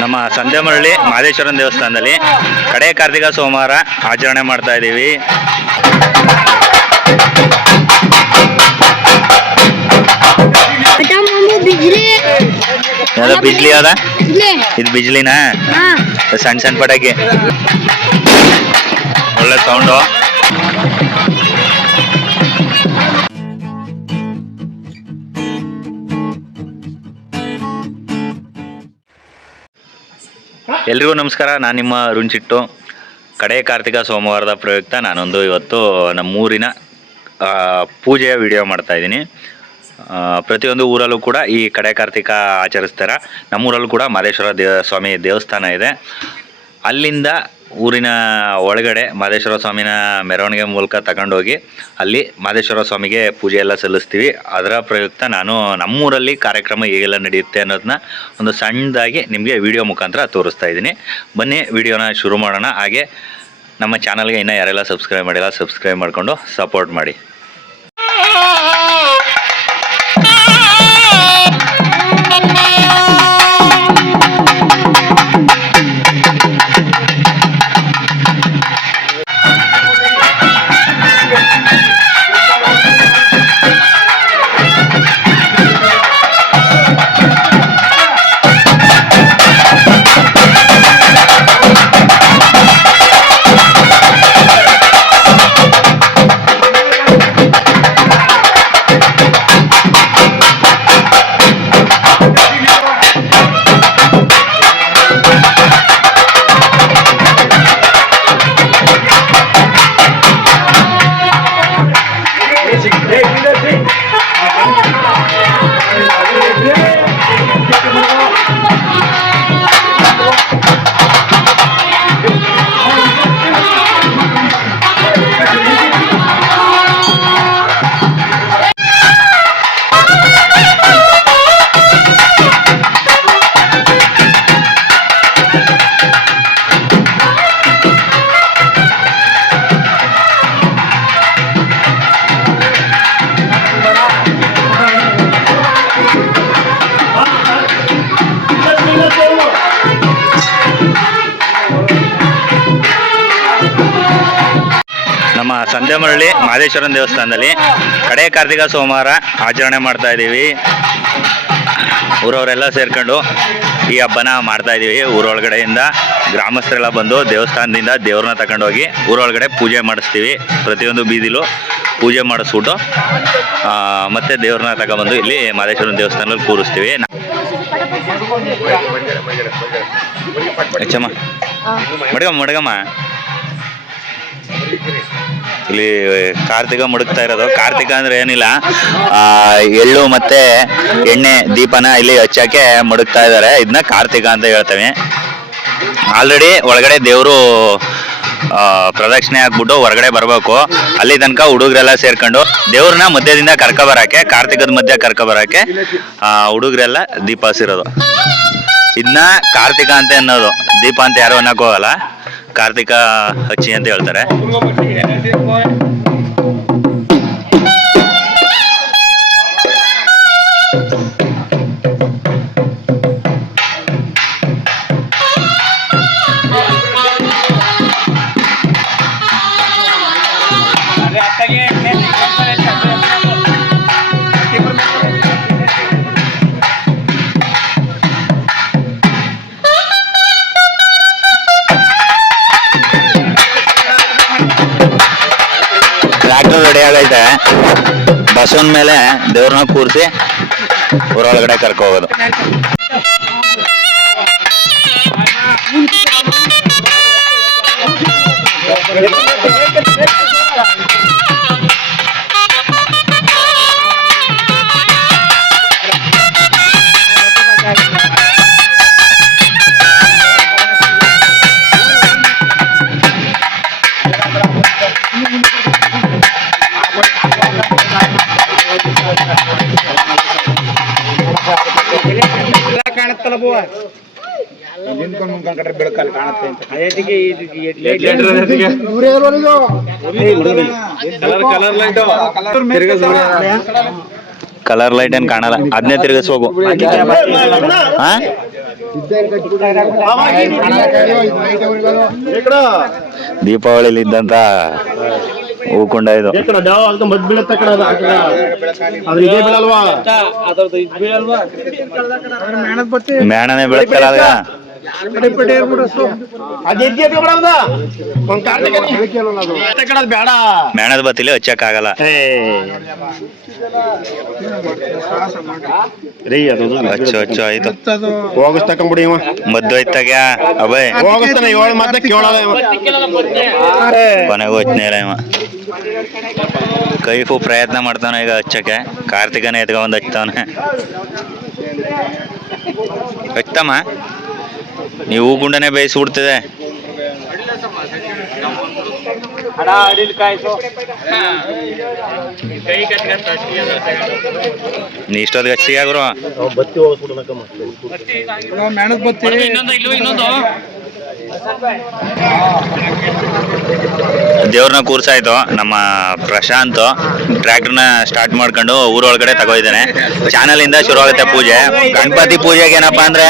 ನಮ್ಮ ಸಂಧ್ಯಮರಳ್ಳಿ ಮಹದೇಶ್ವರನ ದೇವಸ್ಥಾನದಲ್ಲಿ ಕಡೆ ಕಾರ್ತಿಕ ಸೋಮವಾರ ಆಚರಣೆ ಮಾಡ್ತಾ ಇದ್ದೀವಿ. ಬಿಜ್ಲಿ. ಯಾವ್ದೋ ಅದ? ಇದು ಬಿಜ್ಲಿನಾ? ಸಣ್ಣ ಸಣ್ಣ ಪಟಾಕಿ. ಒಳ್ಳೆ ಸೌಂಡು ಎಲ್ರಿಗೂ ನಮಸ್ಕಾರ. ನಾನು ನಿಮ್ಮ ರುಂಚಿಟ್ಟು ಕಡೆ ಕಾರ್ತಿಕ ಸೋಮವಾರದ ಪ್ರಯುಕ್ತ ನಾನೊಂದು ಇವತ್ತು ನಮ್ಮೂರಿನ ಪೂಜೆಯ ವಿಡಿಯೋ ಮಾಡ್ತಾ ಇದ್ದೀನಿ. ಆ, ಪ್ರತಿಯೊಂದು ಊರಲ್ಲೂ ಕೂಡ ಈ ಕಡೆ ಕಾರ್ತಿಕ ಆಚರಿಸ್ತಾರೆ. ನಮ್ಮೂರಲ್ಲೂ ಕೂಡ ಮಹದೇಶ್ವರ ದೇವ ಸ್ವಾಮಿ ದೇವಸ್ಥಾನ ಇದೆ. ಅಲ್ಲಿಂದ ಊರಿನ ಒಳಗಡೆ ಮಾದೇಶ್ವರ ಸ್ವಾಮಿನ ಮೆರವಣಿಗೆ ಮೂಲಕ ತಗೊಂಡೋಗಿ ಅಲ್ಲಿ ಮಾದೇಶ್ವರ ಸ್ವಾಮಿಗೆ ಪೂಜೆ ಎಲ್ಲ ಸಲ್ಲಿಸ್ತೀವಿ. ಅದರ ಪ್ರಯುಕ್ತ ನಾನು ನಮ್ಮೂರಲ್ಲಿ ಕಾರ್ಯಕ್ರಮ ಹೇಗೆಲ್ಲ ನಡೆಯುತ್ತೆ ಅನ್ನೋದನ್ನ ಒಂದು ಸಣ್ಣದಾಗಿ ನಿಮಗೆ ವಿಡಿಯೋ ಮುಖಾಂತರ ತೋರಿಸ್ತಾ ಇದ್ದೀನಿ. ಬನ್ನಿ, ವಿಡಿಯೋನ ಶುರು ಮಾಡೋಣ. ಹಾಗೆ ನಮ್ಮ ಚಾನಲ್ಗೆ ಇನ್ನೂ ಯಾರೆಲ್ಲ ಸಬ್ಸ್ಕ್ರೈಬ್ ಮಾಡಿಲ್ಲ, ಸಬ್ಸ್ಕ್ರೈಬ್ ಮಾಡಿಕೊಂಡು ಸಪೋರ್ಟ್ ಮಾಡಿ. ನಮ್ಮ ಸಂಧ್ಯಮರಳ್ಳಿ ಮಹದೇಶ್ವರನ ದೇವಸ್ಥಾನದಲ್ಲಿ ಕಡೆ ಕಾರ್ತಿಕ ಸೋಮವಾರ ಆಚರಣೆ ಮಾಡ್ತಾ ಇದ್ದೀವಿ. ಊರವರೆಲ್ಲ ಸೇರ್ಕೊಂಡು ಈ ಹಬ್ಬನ ಮಾಡ್ತಾ ಇದ್ದೀವಿ. ಊರೊಳಗಡೆಯಿಂದ ಗ್ರಾಮಸ್ಥರೆಲ್ಲ ಬಂದು ದೇವಸ್ಥಾನದಿಂದ ದೇವ್ರನ್ನ ತಗೊಂಡೋಗಿ ಊರೊಳಗಡೆ ಪೂಜೆ ಮಾಡಿಸ್ತೀವಿ. ಪ್ರತಿಯೊಂದು ಬೀದಿಲು ಪೂಜೆ ಮಾಡಿಸ್ಬಿಟ್ಟು ಮತ್ತೆ ದೇವ್ರನ್ನ ತಗೊಂಡ್ಬಂದು ಇಲ್ಲಿ ಮಹದೇಶ್ವರನ ದೇವಸ್ಥಾನದಲ್ಲಿ ಕೂರಿಸ್ತೀವಿ. ಹೆಚ್ಚಮ್ಮ ಮಡಗಮ್ಮ ಮಡಗಮ್ಮ. ಇಲ್ಲಿ ಕಾರ್ತಿಕ ಮುಡುಕ್ತಾ ಇರೋದು. ಕಾರ್ತಿಕ ಅಂದ್ರೆ ಏನಿಲ್ಲ ಎಳ್ಳು ಮತ್ತೆ ಎಣ್ಣೆ ದೀಪನ ಇಲ್ಲಿ ಹಚ್ಚಕ್ಕೆ ಮುಡುಕ್ತಾ ಇದ್ದಾರೆ. ಇದನ್ನ ಕಾರ್ತಿಕ ಅಂತ ಹೇಳ್ತೇವೆ. ಆಲ್ರೆಡಿ ಒಳಗಡೆ ದೇವರು ಪ್ರದಕ್ಷಿಣೆ ಹಾಕ್ಬಿಟ್ಟು ಹೊರಗಡೆ ಬರಬೇಕು. ಅಲ್ಲಿ ತನಕ ಹುಡುಗರೆಲ್ಲ ಸೇರ್ಕೊಂಡು ದೇವ್ರನ್ನ ಮಧ್ಯದಿಂದ ಕರ್ಕ ಬರಕ್ಕೆ, ಕಾರ್ತಿಕದ ಮಧ್ಯ ಕರ್ಕ ಬರಕ್ಕೆ ಹುಡುಗರೆಲ್ಲ ದೀಪ ಹಸಿರೋದು ಇದನ್ನ ಕಾರ್ತಿಕ ಅಂತ ಅನ್ನೋದು ದೀಪ ಅಂತ ಯಾರು ಅನ್ನಕ್ ಹೋಗಲ್ಲ. ಕಾರ್ತಿಕ ಹಚ್ಚಿ ಅಂತ ಹೇಳ್ತಾರೆ. ಬಸವನ ಮೇಲೆ ದೇವ್ರನ್ನ ಕೂರಿಸಿ ಊರೊಳಗಡೆ ಕರ್ಕೊ ಹೋಗೋದು. ನಿಂತ್ಕೊಂಡು ಮುಂದ್ಕೊಂಡ್ರೆ ಬೆಳಕಲ್ಲಿ ಕಾಣುತ್ತೆ ಅಂತ. Colour colour light colour light ಏನ್ ಕಾಣಲ್ಲ. ಅದನ್ನೇ ತಿರ್ಗಸ್ ಹೋಗು ಹಾ ದೀಪಾವಳಿಲಿ ಇದ್ದಂತ ಹೂಕೊಂಡ ಇದು. ಮದ್ ಬೀಳತ್ತ ಕಡ ಅದ್ರ ಇದೇ ಬೀಳಲ್ವಾ? ಅದ್ರದ್ದು ಇದು ಬೀಳಲ್ವಾ? ಮೇಣದ ಬತ್ತಿ. ಮೇಣನೆ ಬೇಡ ಮೇಣದ ಬತ್ತಿಲಿ ಹಚ್ಚಕ್ಕಾಗಲ್ಲ. ರೀ ಅದು ಹಚ್ಚು ಹಚ್ಚು ಆಯ್ತು. ಹೋಗಿಸ್ತಕೊಂಬಿಡಿ ಇವ. ಮದ್ದು ಐತಾಗ ಅಭಯ್ ಹೋಗಿಸ್ತಾನೆ ಏಳು ಮತ್ತೆ ಕೇಳಲ್ಲ ಇವ. ಕೊನೆಗೂ ಕೈಫು ಪ್ರಯತ್ನ ಮಾಡ್ತಾನೆ ಈಗ ಹಚ್ಚಕ್ಕೆ. ಕಾರ್ತಿಕನೇ ಎತ್ಕೊಂಡ್ ಹಚ್ತಾವನೆ. ಹಚ್ತಮ್ಮ? ನೀವು ಗುಂಡನೆ ಬೇಯಿಸಿ ಬಿಡ್ತಿದೆ ನೀ ಇಷ್ಟೊತ್ತಿಗೆ ಹಚ್ಚಿಗೆ ಆಗ್ರು? ಬತ್ತಿ ದೇವ್ರನ್ನ ಕೂರ್ಸಾಯ್ತು. ನಮ್ಮ ಪ್ರಶಾಂತ್ ಟ್ರ್ಯಾಕ್ಟರ್ನ ಸ್ಟಾರ್ಟ್ ಮಾಡ್ಕೊಂಡು ಊರೊಳಗಡೆ ತಗೋಯ್ತಾನೆ ಚಾನಲ್ ಇಂದ ಶುರು ಆಗುತ್ತೆ ಪೂಜೆ. ಗಣಪತಿ ಪೂಜೆಗೆ ಏನಪ್ಪಾ ಅಂದ್ರೆ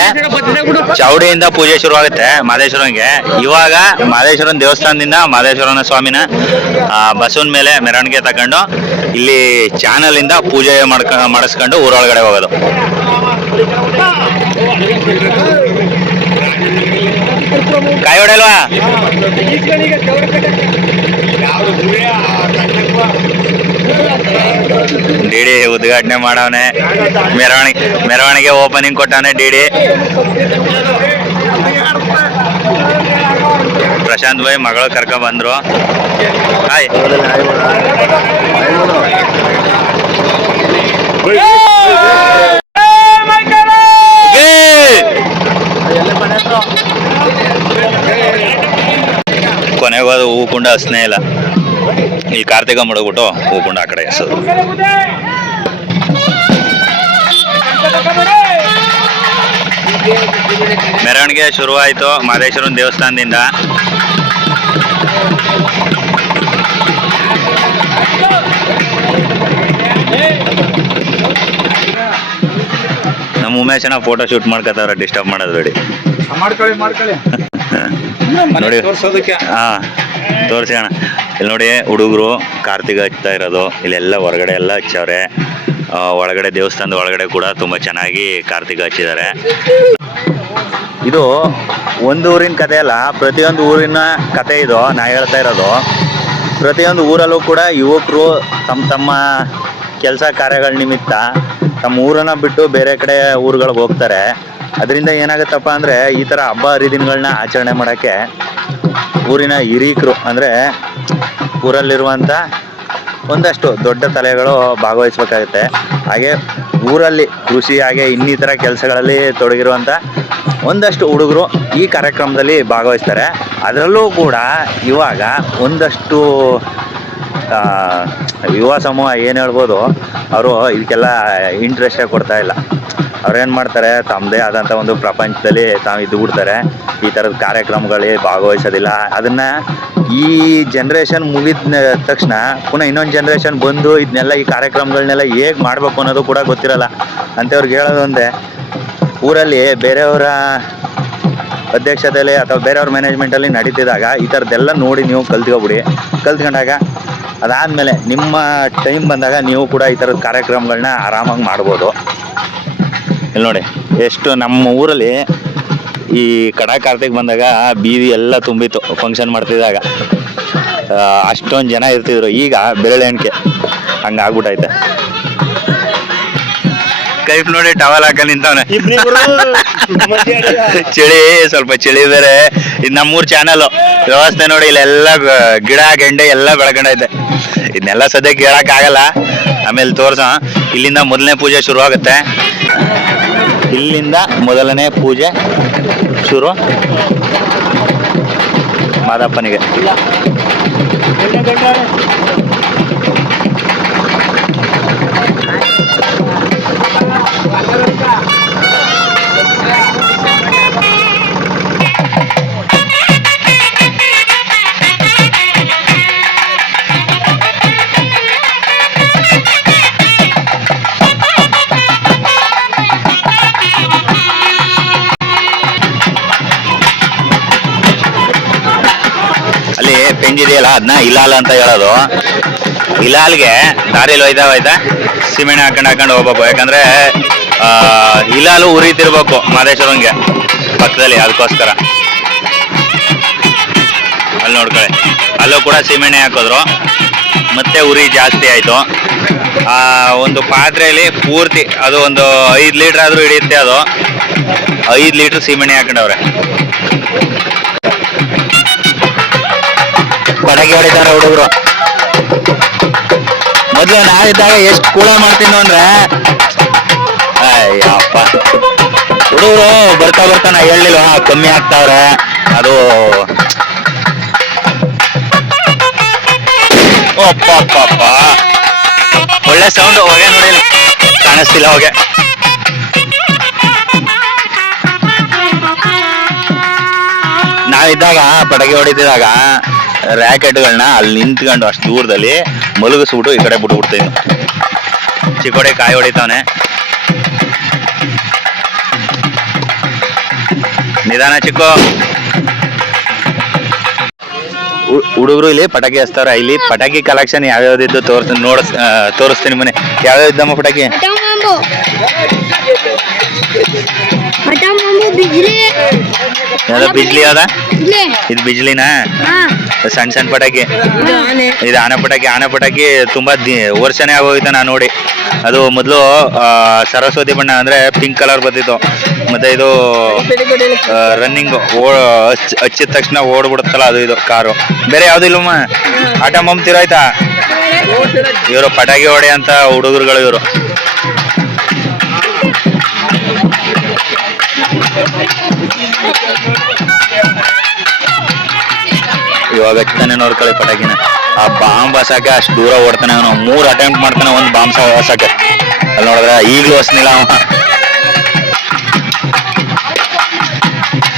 ಚೌಡಿಯಿಂದ ಪೂಜೆ ಶುರು ಆಗುತ್ತೆ ಇವಾಗ ಮಾದೇಶ್ವರನ ದೇವಸ್ಥಾನದಿಂದ ಮಾದೇಶ್ವರನ ಸ್ವಾಮಿನ ಬಸವನ್ ಮೇಲೆ ಮೆರವಣಿಗೆ ತಕೊಂಡು ಇಲ್ಲಿ ಚಾನಲ್ ಇಂದ ಪೂಜೆ ಮಾಡ್ಕ, ಮಾಡಿಸ್ಕೊಂಡು ಊರೊಳಗಡೆ ಹೋಗೋದು. ಹೊಡೆಯಲ್ವಾ ಡಿಡಿ ಉದ್ಘಾಟನೆ ಮಾಡವನೆ. ಮೆರವಣಿಗೆ ಮೆರವಣಿಗೆ ಓಪನಿಂಗ್ ಕೊಟ್ಟವನೆ ಡಿಡಿ ಪ್ರಶಾಂತ್ ಭಾಯ್ ಮಗಳು ಕರ್ಕ ಬಂದ್ರು. ಹಾಯ್. ಕೊನೆಗೂ ಅದು ಹೂಕುಂಡ ಹಸ್ನೇ ಇಲ್ಲ. ಈ ಕಾರ್ತಿಕ ಮಡಗ್ಬಿಟ್ಟು ಹೂಕುಂಡ ಆ ಕಡೆ ಎಸೋದು. ಮೆರವಣಿಗೆ ಶುರುವಾಯಿತು ಮಾದೇಶ್ವರನ ದೇವಸ್ಥಾನದಿಂದ. ನಮ್ಮ ಉಮೇಶನ ಫೋಟೋ ಶೂಟ್ ಮಾಡ್ಕೊತಾವ್ರೆ ಡಿಸ್ಟರ್ಬ್ ಮಾಡೋದು ಬೇಡಿ. ಮಾಡ್ಕೊಳ್ಳಿ ಮಾಡ್ಕೊಳ್ಳಿ. ನೋಡಿ ತೋರ್ಸೋದಕ್ಕೆ. ಹಾ ತೋರಿಸಿ ಅಣ್ಣ. ಇಲ್ಲಿ ನೋಡಿ ಹುಡುಗರು ಕಾರ್ತಿಕ ಹಚ್ತಾ ಇರೋದು. ಇಲ್ಲೆಲ್ಲ ಹೊರಗಡೆ ಎಲ್ಲ ಹಚ್ಚವ್ರೆ. ಒಳಗಡೆ ದೇವಸ್ಥಾನದ ಒಳಗಡೆ ಕೂಡ ತುಂಬಾ ಚೆನ್ನಾಗಿ ಕಾರ್ತಿಕ ಹಚ್ಚಿದ್ದಾರೆ. ಇದು ಒಂದು ಊರಿನ ಕತೆ ಅಲ್ಲ ಪ್ರತಿಯೊಂದು ಊರಿನ ಕತೆ ಇದು. ನಾ ಹೇಳ್ತಾ ಇರೋದು. ಪ್ರತಿಯೊಂದು ಊರಲ್ಲೂ ಕೂಡ ಯುವಕರು ತಮ್ಮ ತಮ್ಮ ಕೆಲಸ ಕಾರ್ಯಗಳ ನಿಮಿತ್ತ ತಮ್ಮ ಊರನ್ನ ಬಿಟ್ಟು ಬೇರೆ ಕಡೆ ಊರುಗಳಿಗೆ ಹೋಗ್ತಾರೆ. ಅದರಿಂದ ಏನಾಗುತ್ತಪ್ಪ ಅಂದರೆ ಈ ಥರ ಹಬ್ಬ ಹರಿದಿನಗಳನ್ನ ಆಚರಣೆ ಮಾಡೋಕ್ಕೆ ಊರಿನ ಹಿರೀಕರು, ಅಂದರೆ ಊರಲ್ಲಿರುವಂಥ ಒಂದಷ್ಟು ದೊಡ್ಡ ತಲೆಗಳು ಭಾಗವಹಿಸ್ಬೇಕಾಗುತ್ತೆ. ಹಾಗೆ ಊರಲ್ಲಿ ಕೃಷಿ, ಹಾಗೆ ಇನ್ನಿತರ ಕೆಲಸಗಳಲ್ಲಿ ತೊಡಗಿರುವಂಥ ಒಂದಷ್ಟು ಹುಡುಗರು ಈ ಕಾರ್ಯಕ್ರಮದಲ್ಲಿ ಭಾಗವಹಿಸ್ತಾರೆ. ಅದರಲ್ಲೂ ಕೂಡ ಇವಾಗ ಒಂದಷ್ಟು ಯುವ ಸಮೂಹ ಏನು ಹೇಳ್ಬೋದು, ಅವರು ಇದಕ್ಕೆಲ್ಲ ಇಂಟ್ರೆಸ್ಟೇ ಕೊಡ್ತಾ ಇಲ್ಲ. ಅವ್ರೇನು ಮಾಡ್ತಾರೆ ತಮ್ಮದೇ ಆದಂಥ ಒಂದು ಪ್ರಪಂಚದಲ್ಲಿ ತಾವು ಇದ್ದು ಬಿಡ್ತಾರೆ. ಈ ಥರದ ಕಾರ್ಯಕ್ರಮಗಳಲ್ಲಿ ಭಾಗವಹಿಸೋದಿಲ್ಲ. ಅದನ್ನು ಈ ಜನ್ರೇಷನ್ ಮುಗಿದ ತಕ್ಷಣ ಪುನಃ ಇನ್ನೊಂದು ಜನ್ರೇಷನ್ ಬಂದು ಇದನ್ನೆಲ್ಲ ಈ ಕಾರ್ಯಕ್ರಮಗಳನ್ನೆಲ್ಲ ಹೇಗೆ ಮಾಡಬೇಕು ಅನ್ನೋದು ಕೂಡ ಗೊತ್ತಿರಲ್ಲ. ಅಂಥವ್ರಿಗೆ ಹೇಳೋದು ಒಂದೇ, ಊರಲ್ಲಿ ಬೇರೆಯವರ ಅಧ್ಯಕ್ಷತೆಯಲ್ಲಿ ಅಥವಾ ಬೇರೆಯವ್ರ ಮ್ಯಾನೇಜ್ಮೆಂಟಲ್ಲಿ ನಡೀತಿದಾಗ ಈ ಥರದ್ದೆಲ್ಲ ನೋಡಿ ನೀವು ಕಲ್ತ್ಕೊಬಿಡಿ. ಕಲ್ತ್ಕೊಂಡಾಗ ಅದಾದಮೇಲೆ ನಿಮ್ಮ ಟೈಮ್ ಬಂದಾಗ ನೀವು ಕೂಡ ಈ ಥರದ ಕಾರ್ಯಕ್ರಮಗಳನ್ನ ಆರಾಮಾಗಿ ಮಾಡ್ಬೋದು. ಇಲ್ಲಿ ನೋಡಿ, ಎಷ್ಟು ನಮ್ಮ ಊರಲ್ಲಿ ಈ ಕಡ ಕಾರ್ತಿಕ್ ಬಂದಾಗ ಬೀದಿ ಎಲ್ಲ ತುಂಬಿತ್ತು ಫಂಕ್ಷನ್ ಮಾಡ್ತಿದ್ದಾಗ. ಅಷ್ಟೊಂದು ಜನ ಇರ್ತಿದ್ರು, ಈಗ ಬೆರಳೆ ಎಣಿಕೆ ಹಂಗೆ ಆಗ್ಬಿಟ್ಟೈತೆ ಕೈಫ್ ನೋಡಿ ಟವಲ್ ಹಾಕ ನಿಂತವನೆ. ಚಳಿ, ಸ್ವಲ್ಪ ಚಳಿ ಬೇರೆ. ಇದು ನಮ್ಮೂರ್ ಚಾನಲ್ ವ್ಯವಸ್ಥೆ ನೋಡಿ, ಇಲ್ಲೆಲ್ಲ ಗಿಡ, ಗೆಂಡೆ ಎಲ್ಲ ಬೆಳ್ಕೊಂಡೈತೆ. ಇದನ್ನೆಲ್ಲ ಸದ್ಯಕ್ಕೆ ಹೇಳಕ್ ಆಗಲ್ಲ ಆಮೇಲೆ ತೋರ್ಸ ಇಲ್ಲಿಂದ ಮೊದಲನೇ ಪೂಜೆ ಶುರು ಆಗುತ್ತೆ ಇಲ್ಲಿಂದ ಮೊದಲನೇ ಪೂಜೆ ಶುರು. ಮಾದಪ್ಪನಿಗೆ. ಅದನ್ನ ಇಲಾಲ್ ಅಂತ ಹೇಳೋದು. ಇಲಾಲ್ಗೆ ದಾರಿಲಿ ಹೋಯ್ತಾ ಹೋಯ್ತಾ ಸಿಮೆಂಟ್ ಹಾಕೊಂಡು ಹಾಕೊಂಡು ಹೋಗ್ಬೇಕು. ಯಾಕಂದ್ರೆ ಇಲಾಲು ಉರಿತಿರ್ಬೇಕು ಮಹದೇಶ್ವರಂಗೆ ಪಕ್ಕದಲ್ಲಿ ಅದಕ್ಕೋಸ್ಕರ ಅಲ್ಲಿ ನೋಡ್ಕೊಳ್ಳಿ. ಅಲ್ಲೂ ಕೂಡ ಸೀಮೆಣ್ಣೆ ಹಾಕಿದ್ರು. ಮತ್ತೆ ಉರಿ ಜಾಸ್ತಿ ಆಯಿತು. ಆ, ಒಂದು ಪಾತ್ರೆಯಲ್ಲಿ ಪೂರ್ತಿ, ಅದು ಒಂದು ಐದು ಲೀಟ್ರ್ ಆದರೂ ಹಿಡಿಯುತ್ತೆ ಅದು. ಐದು ಲೀಟ್ರ್ ಸೀಮೆಣ್ಣೆ ಹಾಕೊಂಡವ್ರೆ. ಪಟಾಕಿ ಹೊಡಿತಾರೆ ಹುಡುಗರು. ಮೊದಲು ನಾವಿದ್ದಾಗ ಎಷ್ಟು ಕೂಡ ಮಾಡ್ತೀನಿ ಅಂದ್ರೆ, ಅಯ್ಯಪ್ಪ. ಹುಡುಗರು ಬರ್ತಾ ಬರ್ತಾ ನಾ ಹೇಳಿಲ್ವ ಕಮ್ಮಿ ಆಗ್ತಾವ್ರೆ. ಅದು ಅಪ್ಪಪ್ಪಪ್ಪ. ಒಳ್ಳೆ ಸೌಂಡ್ ಹೊಗೆ ನೋಡಿ ಕಾಣಿಸ್ತಿಲ್ಲ ಹೊಗೆ. ನಾವಿದ್ದಾಗ ಪಟಾಕಿ ಹೊಡಿತಿದಾಗ ರ್ಯಾಕೆಟ್ಗಳನ್ನ ಅಲ್ಲಿ ನಿಂತ್ಕೊಂಡು ಅಷ್ಟು ದೂರದಲ್ಲಿ ಮಲಗಿಸ್ಬಿಟ್ಟು ಈ ಕಡೆ ಬಿಟ್ಬಿಡ್ತೀನಿ. ಚಿಕ್ಕೋಡೆ ಕಾಯಿ ಹೊಡಿತಾವನೆ. ನಿಧಾನ ಚಿಕ್ಕ. ಹುಡುಗರು ಇಲ್ಲಿ ಪಟಾಕಿ ಹಚ್ತಾರೆ ಇಲ್ಲಿ ಪಟಾಕಿ ಕಲೆಕ್ಷನ್ ಯಾವ್ಯಾವ್ದಿದ್ದು ತೋರಿಸ್ತೀನಿ ನೋಡ ತೋರಿಸ್ತೀನಿ ಮನೆ. ಯಾವ್ಯಾವ ಇದ್ದಮ್ಮ ಪಟಾಕಿ ಇದು ಬಿಜ್ಲಿ ಅದ? ಇದು ಬಿಜ್ಲಿನಾ? ಸಣ್ಣ ಸಣ್ಣ ಪಟಾಕಿ. ಇದು ಆನೆ. ಪಟಾಕಿ ಆನೆ ಪಟಾಕಿ ತುಂಬಾ ವರ್ಷನೇ ಆಗೋಗಿತ್ತು ನಾ ನೋಡಿ. ಅದು ಮೊದಲು ಸರಸ್ವತಿ ಬಣ್ಣ ಅಂದ್ರೆ ಪಿಂಕ್ ಕಲರ್ ಬರ್ತಿತ್ತು. ಮತ್ತೆ ಇದು ರನ್ನಿಂಗ್ ಹಚ್ಚಿದ ತಕ್ಷಣ ಓಡ್ಬಿಡುತ್ತಲ್ಲ ಅದು ಇದು ಕಾರು ಬೇರೆ ಯಾವ್ದು ಇಲ್ಲಮ್ಮ? ಆಟ ಮಮ್ ಇವರು ಪಟಾಕಿ ಹೊಡೆ ಅಂತ ಹುಡುಗರುಗಳು ಇವರು. ಇವಾಗ ಹಚ್ತಾನೆ ನೋಡ್ಕೊಳ್ಳಿ ಪಟಾಕಿನ. ಆ ಬಾಂಬ್ ಹಸಕ್ಕೆ ಅಷ್ಟು ದೂರ ಓಡ್ತಾನೆ ಅವನು. ಮೂರ್ ಅಟೆಂಪ್ಟ್ ಮಾಡ್ತಾನೆ ಒಂದು ಬಾಂಬ್ ಹಸಕ್ಕೆ ಅಲ್ಲಿ ನೋಡಿದ್ರೆ ಈಗಲೂ ಹಸ್ನಿಲ್ಲ ಅವ.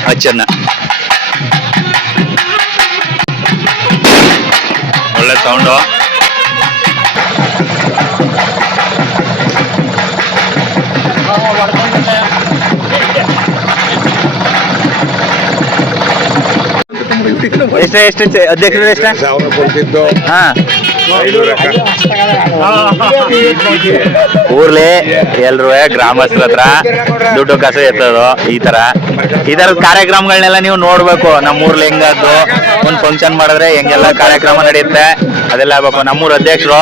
ಹಚ್ಚನ್ನ ಒಳ್ಳೆ ಸೌಂಡು ಎಷ್ಟು ಎಷ್ಟು ಅಧ್ಯಕ್ಷರು ಎಷ್ಟು? ಕೊಡ್ತಿದ್ದು ಹಾ. ಊರ್ಲಿ ಎಲ್ರು ಗ್ರಾಮಸ್ಥರ ಹತ್ರ ದುಡ್ಡು ಕಸ ಎತ್ತೋದು, ಈ ತರ. ಈ ತರದ ಕಾರ್ಯಕ್ರಮಗಳನ್ನೆಲ್ಲ ನೀವು ನೋಡ್ಬೇಕು. ನಮ್ಮ ಊರ್ಲಿ ಹೆಂಗದ್ದು, ಒಂದ್ ಫಂಕ್ಷನ್ ಮಾಡಿದ್ರೆ ಹೆಂಗೆಲ್ಲ ಕಾರ್ಯಕ್ರಮ ನಡೆಯುತ್ತೆ, ಅದೆಲ್ಲ ಆಗ್ಬೇಕು. ನಮ್ಮೂರ್ ಅಧ್ಯಕ್ಷರು.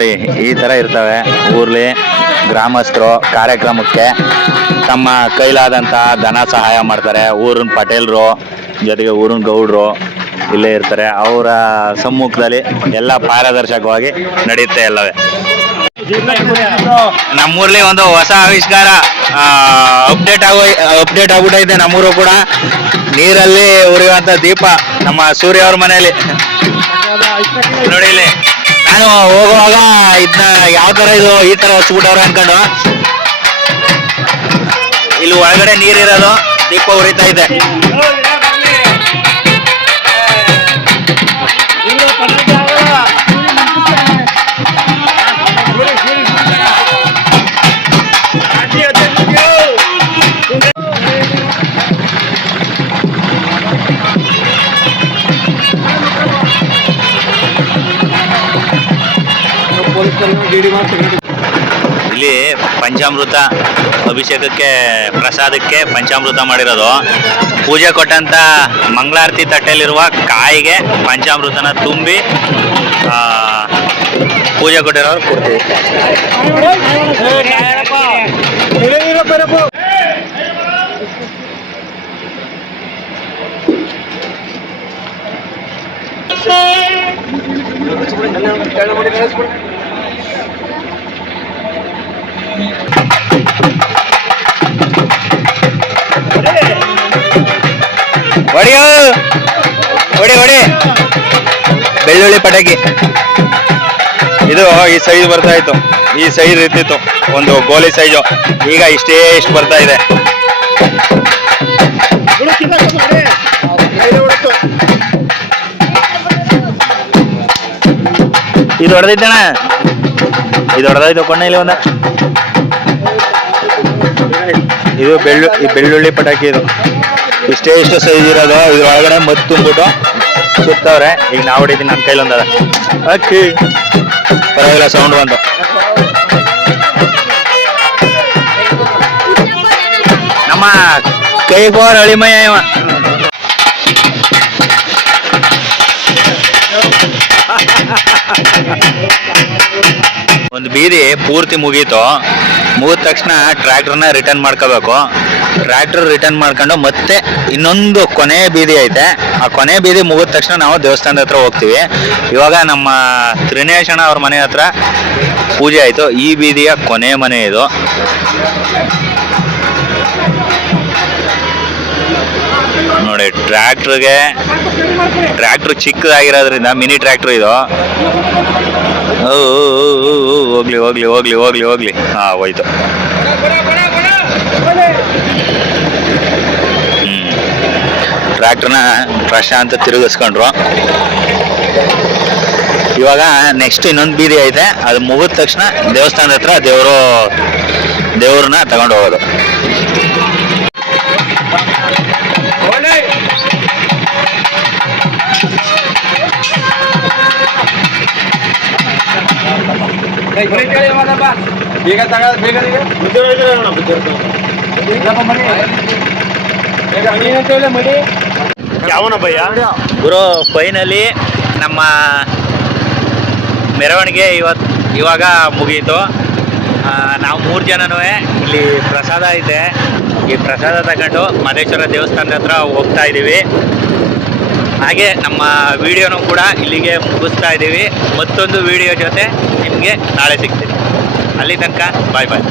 ನೋಡಿ ಈ ತರ ಇರ್ತವೆ ಊರ್ಲಿ ಗ್ರಾಮಸ್ಥರು ಕಾರ್ಯಕ್ರಮಕ್ಕೆ. ತಮ್ಮ ಕೈಲಾದಂತ ಧನ ಸಹಾಯ ಮಾಡ್ತಾರೆ. ಊರಿನ ಪಟೇಲ್ರು, ಜೊತೆಗೆ ಊರಿನ ಗೌಡ್ರು ಇಲ್ಲೇ ಇರ್ತಾರೆ. ಅವರ ಸಮ್ಮುಖದಲ್ಲಿ ಎಲ್ಲ ಪಾರದರ್ಶಕವಾಗಿ ನಡೆಯುತ್ತೆ ಎಲ್ಲವೇ. ನಮ್ಮೂರ್ಲಿ ಒಂದು ಹೊಸ ಆವಿಷ್ಕಾರ ಅಪ್ಡೇಟ್ ಆಗೋ ಅಪ್ಡೇಟ್ ಆಗ್ಬಿಟ್ಟೈತೆ ನಮ್ಮೂರು ಕೂಡ. ನೀರಲ್ಲಿ ಉರಿಯುವಂತ ದೀಪ ನಮ್ಮ ಸೂರ್ಯ ಅವ್ರ ಮನೆಯಲ್ಲಿ. ನೋಡಿ ಇಲ್ಲಿ. ನಾನು ಹೋಗುವಾಗ ಇದನ್ನ ಯಾವ ತರ ಇದು ಈ ತರ ಹಚ್ಬಿಟ್ಟವ್ರೆ ಅನ್ಕೊಂಡು. ಇಲ್ಲಿ ಒಳಗಡೆ ನೀರಿರೋದು ದೀಪ ಉರಿತಾ ಇದೆ. ಇಲ್ಲಿ ಪಂಚಾಮೃತ ಅಭಿಷೇಕಕ್ಕೆ ಪ್ರಸಾದಕ್ಕೆ ಪಂಚಾಮೃತ ಮಾಡಿರೋದು. ಪೂಜೆ ಕೊಟ್ಟಂತ ಮಂಗಳಾರತಿ ತಟ್ಟೆಯಲ್ಲಿರುವ ಕಾಯಿಗೆ ಪಂಚಾಮೃತನ ತುಂಬಿ ಪೂಜೆ ಕೊಟ್ಟಿರೋರು ಕೊಡ್ತೀವಿ ಹೊಡೆಯೋ? ಹೊಡಿ ಹೊಡಿ. ಬೆಳ್ಳುಳ್ಳಿ ಪಟಾಕಿ. ಇದು ಈ ಸೈಜ್ ಬರ್ತಾ ಇತ್ತು. ಈ ಸೈಜ್ ಇರ್ತಿತ್ತು. ಒಂದು ಗೋಲಿ ಸೈಜು ಈಗ ಇಷ್ಟೇ ಇಷ್ಟು ಬರ್ತಾ ಇದೆ. ಇದು ಹೊಡೆದೈತಣ ಇದು ಹೊಡೆದಾಯ್ತು ಕೊಣ್ಣ ಇಲ್ಲಿ ಒಂದ. ಇದು ಬೆಳ್ಳು, ಈ ಬೆಳ್ಳುಳ್ಳಿ ಪಟಾಕಿ ಇದು. ಇಷ್ಟೇ ಇಷ್ಟು ಸೈಜ್ ಇರೋದು. ಇದ್ರ ಒಳಗಡೆ ಮದ್ದು ತುಂಬಿಟ್ಟು ಸುತ್ತವ್ರೆ. ಈಗ ನಾವು ಹೊಡಿತೀನಿ ನನ್ನ ಕೈಲೊಂದ ಅಕ್ಕಿ ಪರವಾಗಿಲ್ಲ ಸೌಂಡ್ ಬಂದು ನಮ್ಮ ಕೈಗೋರ್ ಅಳಿಮಯ್ಯ ಇವ. ಒಂದು ಬೀದಿ ಪೂರ್ತಿ ಮುಗೀತು. ಮುಗಿದ ತಕ್ಷಣ ಟ್ರ್ಯಾಕ್ಟರ್ನ ರಿಟರ್ನ್ ಮಾಡ್ಕೋಬೇಕು. ಟ್ರ್ಯಾಕ್ಟರ್ ರಿಟರ್ನ್ ಮಾಡ್ಕೊಂಡು ಮತ್ತೆ ಇನ್ನೊಂದು ಕೊನೆ ಬೀದಿ ಐತೆ. ಆ ಕೊನೆ ಬೀದಿ ಮುಗಿದ ತಕ್ಷಣ ನಾವು ದೇವಸ್ಥಾನದ ಹತ್ರ ಹೋಗ್ತೀವಿ. ಇವಾಗ ನಮ್ಮ ತ್ರಿನೇಶಣ ಅವ್ರ ಮನೆ ಹತ್ರ ಪೂಜೆ ಆಯಿತು. ಈ ಬೀದಿಯ ಕೊನೆ ಮನೆ ಇದು. ನೋಡಿ, ಟ್ರ್ಯಾಕ್ಟ್ರಿಗೆ ಟ್ರ್ಯಾಕ್ಟ್ರ್ ಚಿಕ್ಕದಾಗಿರೋದ್ರಿಂದ ಮಿನಿ ಟ್ರ್ಯಾಕ್ಟ್ರ್ ಇದು. ಹೋಗ್ಲಿ ಹೋಗ್ಲಿ ಹೋಗ್ಲಿ ಹೋಗ್ಲಿ ಹೋಗ್ಲಿ. ಹಾ, ಹೋಯ್ತು. ಟ್ರ್ಯಾಕ್ಟರ್ನ ಪ್ರಶಾಂತ ತಿರುಗಿಸ್ಕೊಂಡ್ರು. ಇವಾಗ ನೆಕ್ಸ್ಟ್ ಇನ್ನೊಂದು ಬೀದಿ ಐತೆ, ಅದು ಮುಗಿದ ತಕ್ಷಣ ದೇವಸ್ಥಾನದ ಹತ್ರ ದೇವರು ದೇವ್ರನ್ನ ತಗೊಂಡು ಹೋಗೋದು. ಬೇಗ ತಗ ಬೇಗ ಯಾವನ ಭಯ? ಗುರು ಫೈನಲಿ ನಮ್ಮ ಮೆರವಣಿಗೆ ಇವತ್ತು ಇವಾಗ ಮುಗೀತು. ಆ, ನಾವು ಮೂರು ಜನನೂ ಇಲ್ಲಿ ಪ್ರಸಾದ ಐತೆ ಈ ಪ್ರಸಾದ ತಗೊಂಡು ಮಹದೇಶ್ವರ ದೇವಸ್ಥಾನದ ಹತ್ರ ಹೋಗ್ತಾ ಇದ್ದೀವಿ ಹಾಗೆ ನಮ್ಮ ವಿಡಿಯೋನು ಕೂಡ ಇಲ್ಲಿಗೆ ಮುಗಿಸ್ತಾ ಇದ್ದೀವಿ ಮತ್ತೊಂದು ವಿಡಿಯೋ ಜೊತೆ ನಿಮಗೆ ನಾಳೆ ಸಿಗ್ತೀನಿ. ಅಲ್ಲಿ ತನಕ ಬಾಯ್ ಬಾಯ್